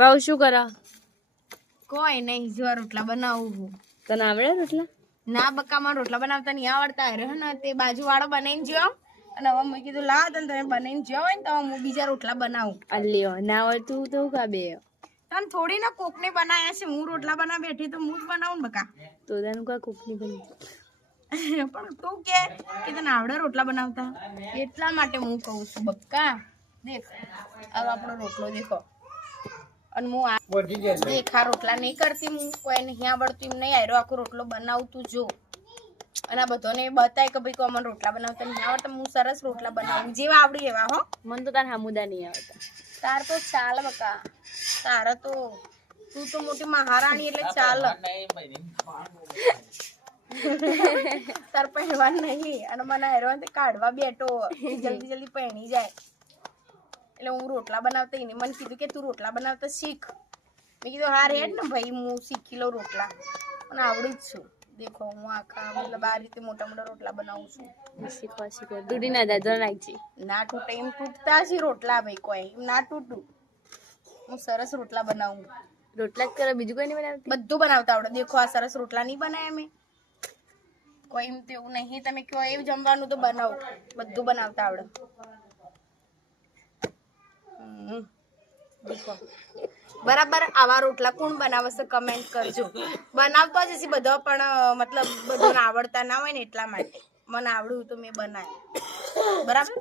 ભાવ શું કરા? કોઈ નહીં, જો રોટલા બનાવું. તને આવડે રોટલા? ના બકામાં રોટલા બનાવતા નહીં આવડતા. અરે ને તે બાજુ વાળો બનાવીને જો, અને હવે મેં કીધું લાવ તને તમે બનાવીને જો હોય ને તો હું બીજા રોટલા બનાવું. અલ્યો ના આવડતું તો કા બે તને થોડી ના કોકને બનાવ્યા છે, હું રોટલા બનાવી બેઠી તો હું જ બનાવું ને બકા. તો તને કા કુકની બની પણ તું કે તને આવડે રોટલા બનાવતા, એટલા માટે હું કહું છું બક્કા. દેખ હવે આપણો રોટલો દેખો, અને હું દેખા રોટલા નહીં કરતી, હું કોઈ નહીં આવડતું એમ નહીં. આયરો આખો રોટલો બનાવતું જો, અને આ બધાને બતાય કે ભાઈ કો મને રોટલા બનાવતા નહીં આવડતા. હું સરસ રોટલા બનાવું, જેવા આવડી એવા. હો મને તો તાર હામુદા નહીં આવતા. તાર તો ચાલ બકા, તારે તો તું તો મોટી મહારાણી એટલે ચાલ. તાર પહેરવા નહીં, અને મને હેરો કાઢવા બેઠો જલ્દી જલ્દી પહેણી જાય. એટલે હું રોટલા બનાવતા એને મને કીધું કે તું રોટલા બનાવતા શીખ. મેં કીધું હા રેડ ને ભાઈ, હું શીખી લઉં રોટલા, અને આવડી જ છું. દેખો હું આખા મતલબ આ રીતે મોટા મોટા રોટલા બનાવું છું. શીખવા તૂટી ના જાય નાખજી. ના તૂટે એમ તૂટતા છે રોટલા ભાઈ, કોઈ એમ ના તૂટું. હું સરસ રોટલા બનાવું. રોટલા જ કરે, બીજું કોઈ નહીં બનાવતી? બધું બનાવતા આવડે. દેખો આ સરસ રોટલા નહીં બનાવ્યા મેં, કોઈ એમ તેવું નહીં. તમે કહો એવું જમવાનું તો બનાવું, બધું બનાવતા આવડે. દેખો બરાબર આવા રોટલા કોણ બનાવે છે કમેન્ટ કરજો. બનાવતો જ હશે બધો, પણ મતલબ બધું આવડતા ના હોય ને એટલા માટે. મને આવડ્યું તો મેં બનાવ્યું બરાબર.